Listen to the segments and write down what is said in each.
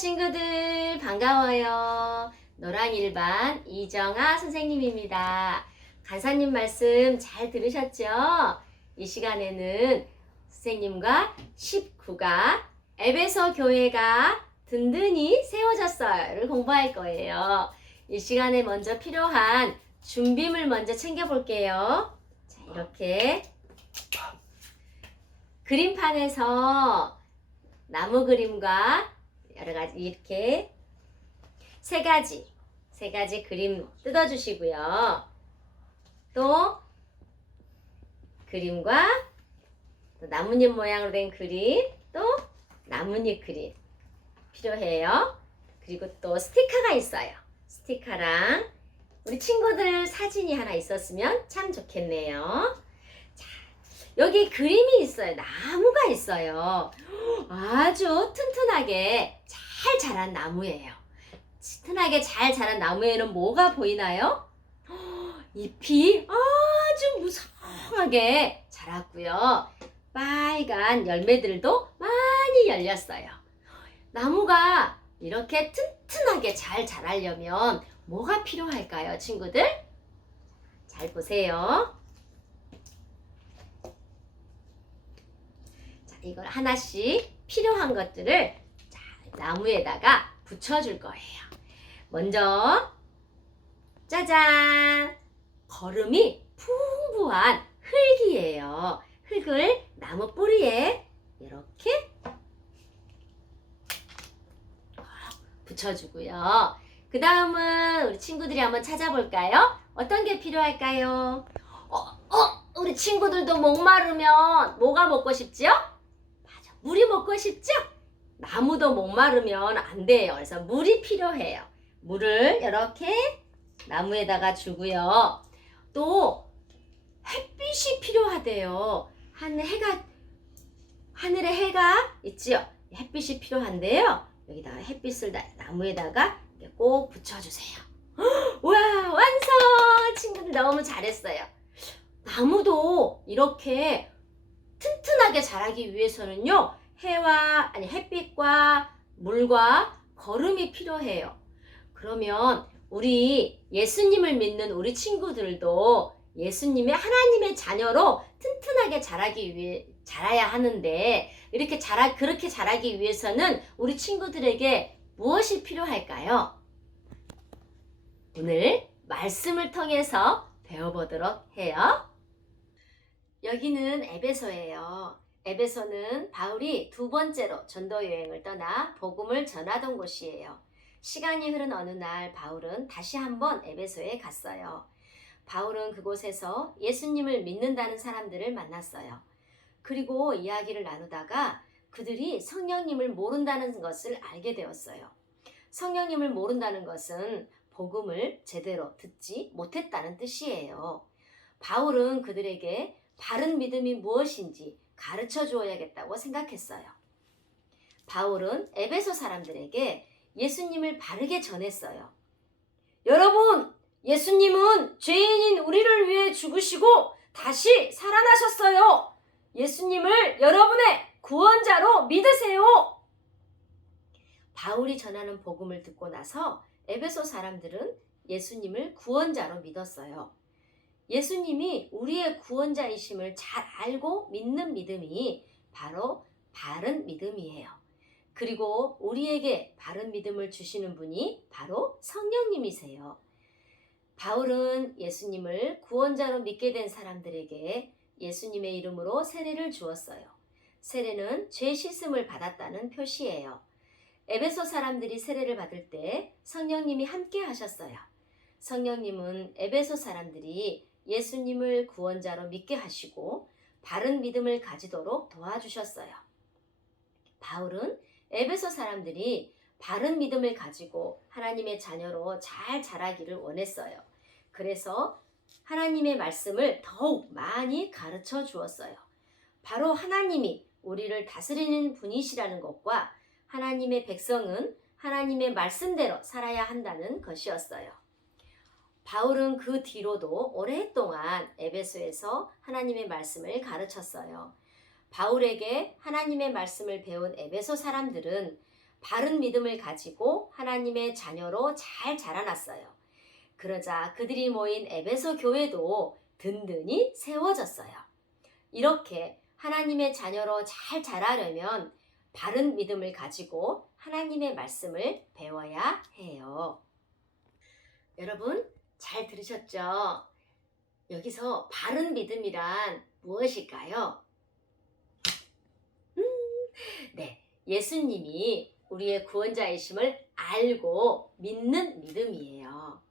친구들 반가워요. 노랑일반 이정아 선생님입니다. 간사님 말씀 잘 들으셨죠? 이 시간에는 선생님과 19가 에베소 교회가 든든히 세워졌어요를 공부할 거예요. 이 시간에 먼저 필요한 준비물 먼저 챙겨볼게요. 자, 이렇게 그림판에서 나무 그림과 여러 가지 이렇게 세 가지 그림 뜯어 주시고요. 또 그림과 또 나뭇잎 모양으로 된 그림, 또 나뭇잎 그림 필요해요. 그리고 또 스티커가 있어요. 스티커랑 우리 친구들 사진이 하나 있었으면 참 좋겠네요. 자, 여기 그림이 있어요. 나무가 있어요. 아주 튼튼하게 잘 자란 나무예요. 튼튼하게 잘 자란 나무에는 뭐가 보이나요? 잎이 아주 무성하게 자랐고요. 빨간 열매들도 많이 열렸어요. 나무가 이렇게 튼튼하게 잘 자라려면 뭐가 필요할까요, 친구들? 잘 보세요. 자, 이걸 하나씩 필요한 것들을 나무에다가 붙여줄 거예요. 먼저 짜잔! 거름이 풍부한 흙이에요. 흙을 나무 뿌리에 이렇게 붙여주고요. 그 다음은 우리 친구들이 한번 찾아볼까요? 어떤 게 필요할까요? 우리 친구들도 목마르면 뭐가 먹고 싶죠? 맞아, 물이 먹고 싶죠? 나무도 목마르면 안 돼요. 그래서 물이 필요해요. 물을 이렇게 나무에다가 주고요. 또 햇빛이 필요하대요. 하늘에 해가 있지요. 햇빛이 필요한데요. 여기다가 햇빛을 나무에다가 꼭 붙여주세요. 와, 완성! 친구들 너무 잘했어요. 나무도 이렇게 튼튼하게 자라기 위해서는요, 햇빛과 물과 거름이 필요해요. 그러면 우리 예수님을 믿는 우리 친구들도 예수님의 하나님의 자녀로 튼튼하게 자라야 하는데 그렇게 자라기 위해서는 우리 친구들에게 무엇이 필요할까요? 오늘 말씀을 통해서 배워보도록 해요. 여기는 에베소예요. 에베소는 바울이 두 번째로 전도 여행을 떠나 복음을 전하던 곳이에요. 시간이 흐른 어느 날 바울은 다시 한번 에베소에 갔어요. 바울은 그곳에서 예수님을 믿는다는 사람들을 만났어요. 그리고 이야기를 나누다가 그들이 성령님을 모른다는 것을 알게 되었어요. 성령님을 모른다는 것은 복음을 제대로 듣지 못했다는 뜻이에요. 바울은 그들에게 바른 믿음이 무엇인지 가르쳐 주어야겠다고 생각했어요. 바울은 에베소 사람들에게 예수님을 바르게 전했어요. 여러분, 예수님은 죄인인 우리를 위해 죽으시고 다시 살아나셨어요. 예수님을 여러분의 구원자로 믿으세요. 바울이 전하는 복음을 듣고 나서 에베소 사람들은 예수님을 구원자로 믿었어요. 예수님이 우리의 구원자이심을 잘 알고 믿는 믿음이 바로 바른 믿음이에요. 그리고 우리에게 바른 믿음을 주시는 분이 바로 성령님이세요. 바울은 예수님을 구원자로 믿게 된 사람들에게 예수님의 이름으로 세례를 주었어요. 세례는 죄 씻음을 받았다는 표시예요. 에베소 사람들이 세례를 받을 때 성령님이 함께 하셨어요. 성령님은 에베소 사람들이 예수님을 구원자로 믿게 하시고 바른 믿음을 가지도록 도와주셨어요. 바울은 에베소 사람들이 바른 믿음을 가지고 하나님의 자녀로 잘 자라기를 원했어요. 그래서 하나님의 말씀을 더욱 많이 가르쳐 주었어요. 바로 하나님이 우리를 다스리는 분이시라는 것과 하나님의 백성은 하나님의 말씀대로 살아야 한다는 것이었어요. 바울은 그 뒤로도 오랫동안 에베소에서 하나님의 말씀을 가르쳤어요. 바울에게 하나님의 말씀을 배운 에베소 사람들은 바른 믿음을 가지고 하나님의 자녀로 잘 자라났어요. 그러자 그들이 모인 에베소 교회도 든든히 세워졌어요. 이렇게 하나님의 자녀로 잘 자라려면 바른 믿음을 가지고 하나님의 말씀을 배워야 해요. 여러분 잘 들으셨죠? 여기서 바른 믿음이란 무엇일까요? 네, 예수님이 우리의 구원자이심을 알고 믿는 믿음이에요.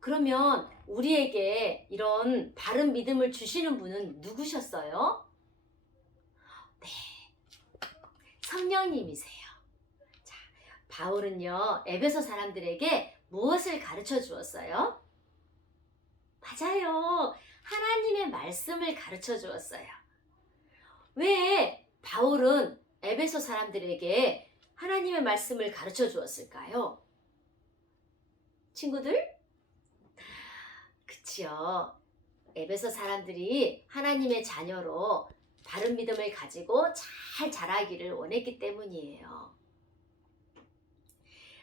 그러면 우리에게 이런 바른 믿음을 주시는 분은 누구셨어요? 네, 성령님이세요. 자, 바울은요, 에베소 사람들에게 무엇을 가르쳐 주었어요? 맞아요. 하나님의 말씀을 가르쳐 주었어요. 왜 바울은 에베소 사람들에게 하나님의 말씀을 가르쳐 주었을까요? 친구들? 그치요. 에베소 사람들이 하나님의 자녀로 바른 믿음을 가지고 잘 자라기를 원했기 때문이에요.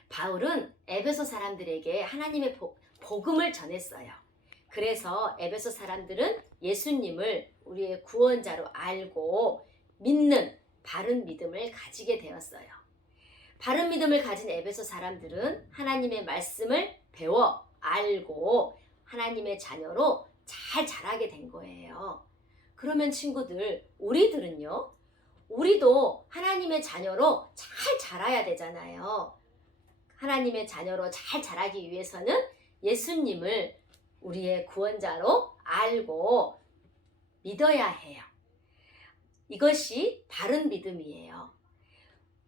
바울은 에베소 사람들에게 하나님의 복음을 전했어요. 그래서 에베소 사람들은 예수님을 우리의 구원자로 알고 믿는 바른 믿음을 가지게 되었어요. 바른 믿음을 가진 에베소 사람들은 하나님의 말씀을 배워 알고 하나님의 자녀로 잘 자라게 된 거예요. 그러면 친구들, 우리들은요? 우리도 하나님의 자녀로 잘 자라야 되잖아요. 하나님의 자녀로 잘 자라기 위해서는 예수님을 우리의 구원자로 알고 믿어야 해요. 이것이 바른 믿음이에요.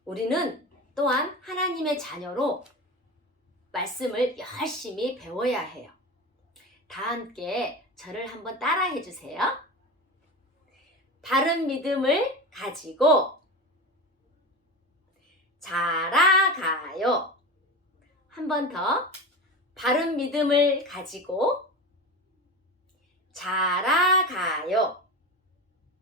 우리는 또한 하나님의 자녀로 말씀을 열심히 배워야 해요. 다 함께 저를 한번 따라해 주세요. 바른 믿음을 가지고 자라가요. 한 번 더. 바른 믿음을 가지고 자라가요.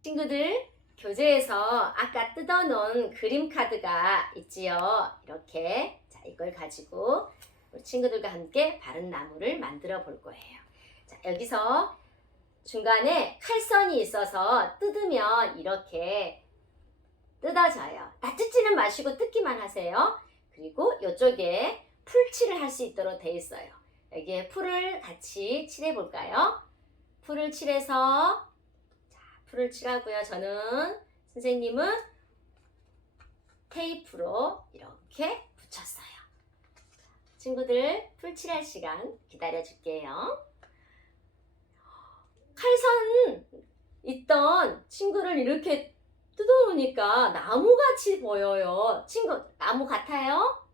친구들, 교재에서 아까 뜯어놓은 그림 카드가 있지요. 이렇게. 자, 이걸 가지고 우리 친구들과 함께 바른 나무를 만들어 볼 거예요. 자, 여기서 중간에 칼선이 있어서 뜯으면 이렇게 뜯어져요. 다 뜯지는 마시고 뜯기만 하세요. 그리고 이쪽에 풀칠을 할 수 있도록 되어 있어요. 여기에 풀을 같이 칠해 볼까요? 풀을 칠해서, 자, 풀을 칠하고요. 선생님은 테이프로 이렇게 붙였어요. 친구들, 풀 칠할 시간 기다려 줄게요. 칼선 있던 친구를 이렇게 뜯어놓으니까 나무같이 보여요. 친구, 나무 같아요?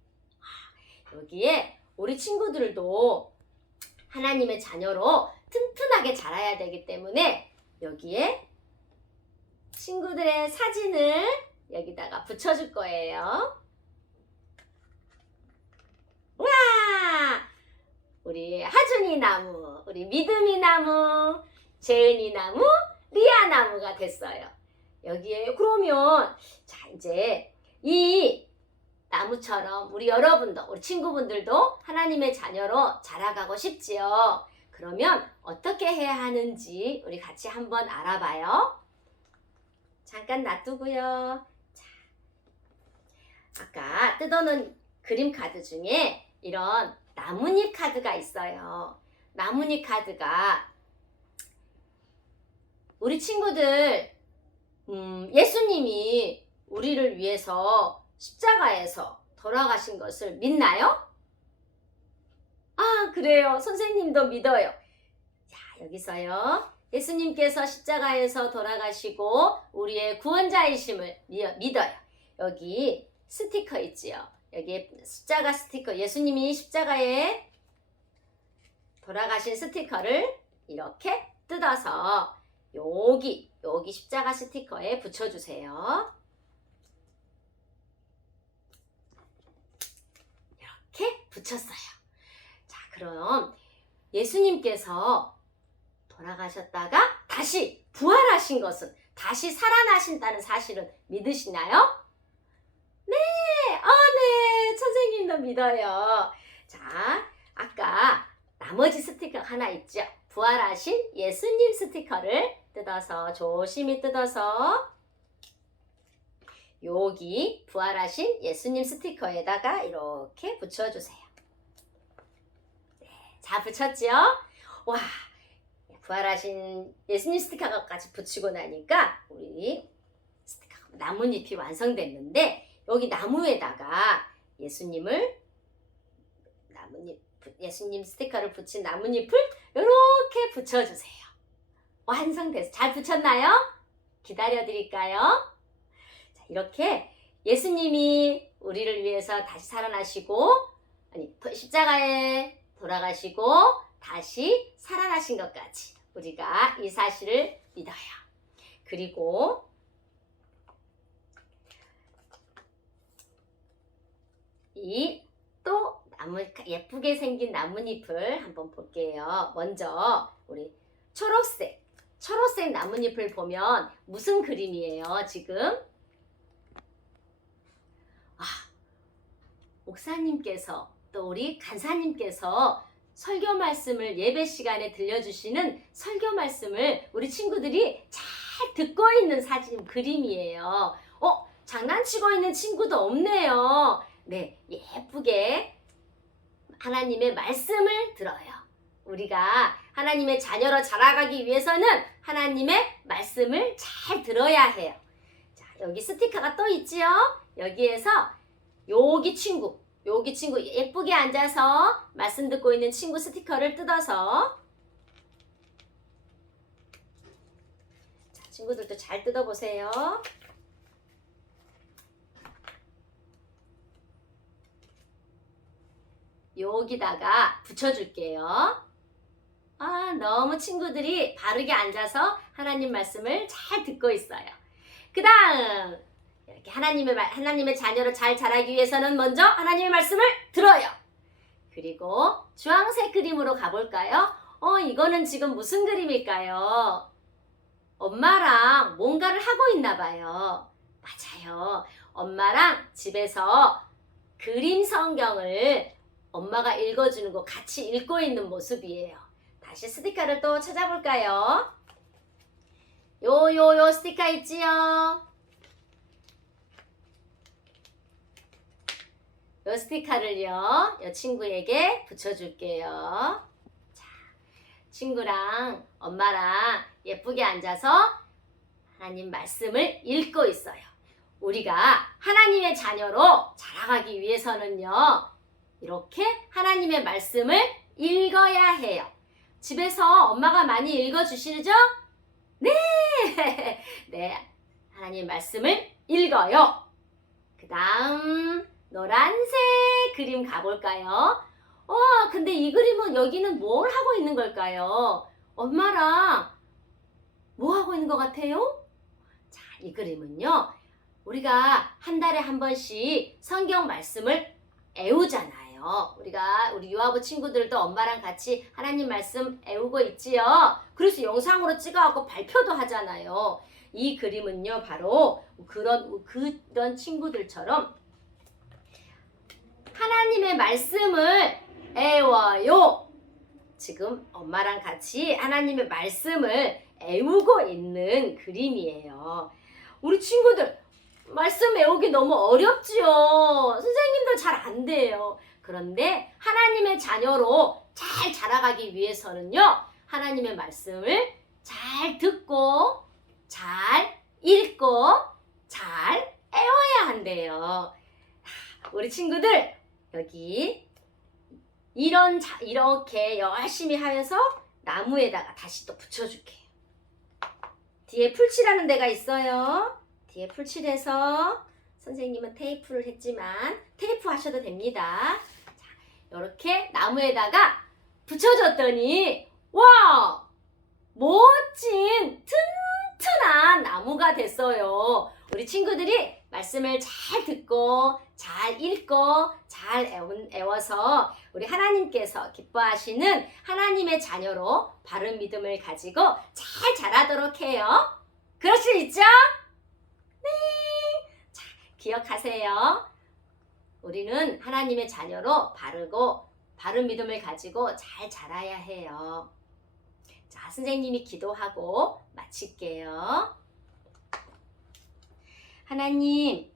여기에 우리 친구들도 하나님의 자녀로 튼튼하게 자라야 되기 때문에 여기에 친구들의 사진을 여기다가 붙여줄 거예요. 와! 우리 하준이 나무, 우리 믿음이 나무, 재은이 나무, 리아 나무가 됐어요. 여기에 그러면 자, 이제 이 나무처럼 우리 여러분도, 우리 친구분들도 하나님의 자녀로 자라가고 싶지요. 그러면 어떻게 해야 하는지 우리 같이 한번 알아봐요. 잠깐 놔두고요. 자, 아까 뜯어놓은 그림 카드 중에 이런 나뭇잎 카드가 있어요. 나뭇잎 카드가 우리 친구들 예수님이 우리를 위해서 십자가에서 돌아가신 것을 믿나요? 아, 그래요. 선생님도 믿어요. 자, 여기서요. 예수님께서 십자가에서 돌아가시고 우리의 구원자이심을 믿어요. 여기 스티커 있지요. 여기 십자가 스티커, 예수님이 십자가에 돌아가신 스티커를 이렇게 뜯어서 여기 십자가 스티커에 붙여주세요. 이렇게 붙였어요. 자, 그럼 예수님께서 돌아가셨다가 다시 부활하신 것은, 다시 살아나신다는 사실은 믿으시나요? 네, 선생님도 믿어요. 자, 아까 나머지 스티커 하나 있죠? 부활하신 예수님 스티커를 뜯어서 조심히 뜯어서 여기 부활하신 예수님 스티커에다가 이렇게 붙여주세요. 네, 자, 붙였죠? 와, 부활하신 예수님 스티커까지 붙이고 나니까 우리 스티커 나뭇잎이 완성됐는데 여기 나무에다가 예수님 스티커를 붙인 나뭇잎을 이렇게 붙여주세요. 완성돼서 잘 붙였나요? 기다려 드릴까요? 자, 이렇게 예수님이 우리를 위해서 다시 살아나시고 십자가에 돌아가시고 다시 살아나신 것까지 우리가 이 사실을 믿어요. 그리고 이 또 예쁘게 생긴 나뭇잎을 한번 볼게요. 먼저 우리 초록색 나뭇잎을 보면 무슨 그림이에요, 지금? 목사님께서 또 우리 간사님께서 설교 말씀을 예배 시간에 들려주시는 설교 말씀을 우리 친구들이 잘 듣고 있는 그림이에요. 장난치고 있는 친구도 없네요. 네, 예쁘게 하나님의 말씀을 들어요. 우리가 하나님의 자녀로 자라가기 위해서는 하나님의 말씀을 잘 들어야 해요. 자, 여기 스티커가 또 있지요? 여기에서 여기 친구 예쁘게 앉아서 말씀 듣고 있는 친구 스티커를 뜯어서 자, 친구들도 잘 뜯어보세요. 여기다가 붙여줄게요. 너무 친구들이 바르게 앉아서 하나님 말씀을 잘 듣고 있어요. 그 다음 이렇게 하나님의 자녀로 잘 자라기 위해서는 먼저 하나님의 말씀을 들어요. 그리고 주황색 그림으로 가볼까요? 이거는 지금 무슨 그림일까요? 엄마랑 뭔가를 하고 있나 봐요. 맞아요. 엄마랑 집에서 그림 성경을 엄마가 읽어주는 거 같이 읽고 있는 모습이에요. 다시 스티커를 또 찾아볼까요? 요 스티커 있지요? 요 스티커를요, 요 친구에게 붙여줄게요. 자, 친구랑 엄마랑 예쁘게 앉아서 하나님 말씀을 읽고 있어요. 우리가 하나님의 자녀로 자라가기 위해서는요, 이렇게 하나님의 말씀을 읽어야 해요. 집에서 엄마가 많이 읽어주시죠? 네! 네, 하나님 말씀을 읽어요. 그 다음 노란색 그림 가볼까요? 근데 이 그림은 여기는 뭘 하고 있는 걸까요? 엄마랑 뭐 하고 있는 것 같아요? 자, 이 그림은요, 우리가 한 달에 한 번씩 성경 말씀을 애우잖아요. 우리 유아부 친구들도 엄마랑 같이 하나님 말씀 애우고 있지요. 그래서 영상으로 찍어갖고 발표도 하잖아요. 이 그림은요, 바로 그런 친구들처럼 하나님의 말씀을 애워요. 지금 엄마랑 같이 하나님의 말씀을 애우고 있는 그림이에요. 우리 친구들 말씀 외우기 너무 어렵지요. 선생님도 잘 안 돼요. 그런데 하나님의 자녀로 잘 자라가기 위해서는요, 하나님의 말씀을 잘 듣고 잘 읽고 잘 애워야 한대요. 우리 친구들 여기 이렇게 열심히 하여서 나무에다가 다시 또 붙여줄게요. 뒤에 풀칠하는 데가 있어요. 뒤에 풀칠해서 선생님은 테이프를 했지만 테이프 하셔도 됩니다. 자, 이렇게 나무에다가 붙여줬더니 와! 멋진 튼튼한 나무가 됐어요. 우리 친구들이 말씀을 잘 듣고 잘 읽고 잘 애워서 우리 하나님께서 기뻐하시는 하나님의 자녀로 바른 믿음을 가지고 잘 자라도록 해요. 그럴 수 있죠? 네. 자, 기억하세요. 우리는 하나님의 자녀로 바르고 바른 믿음을 가지고 잘 자라야 해요. 자, 선생님이 기도하고 마칠게요. 하나님,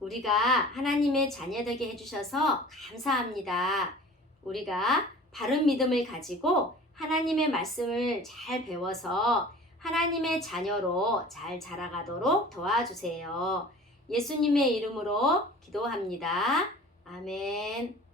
우리가 하나님의 자녀 되게 해주셔서 감사합니다. 우리가 바른 믿음을 가지고 하나님의 말씀을 잘 배워서 하나님의 자녀로 잘 자라가도록 도와주세요. 예수님의 이름으로 기도합니다. 아멘.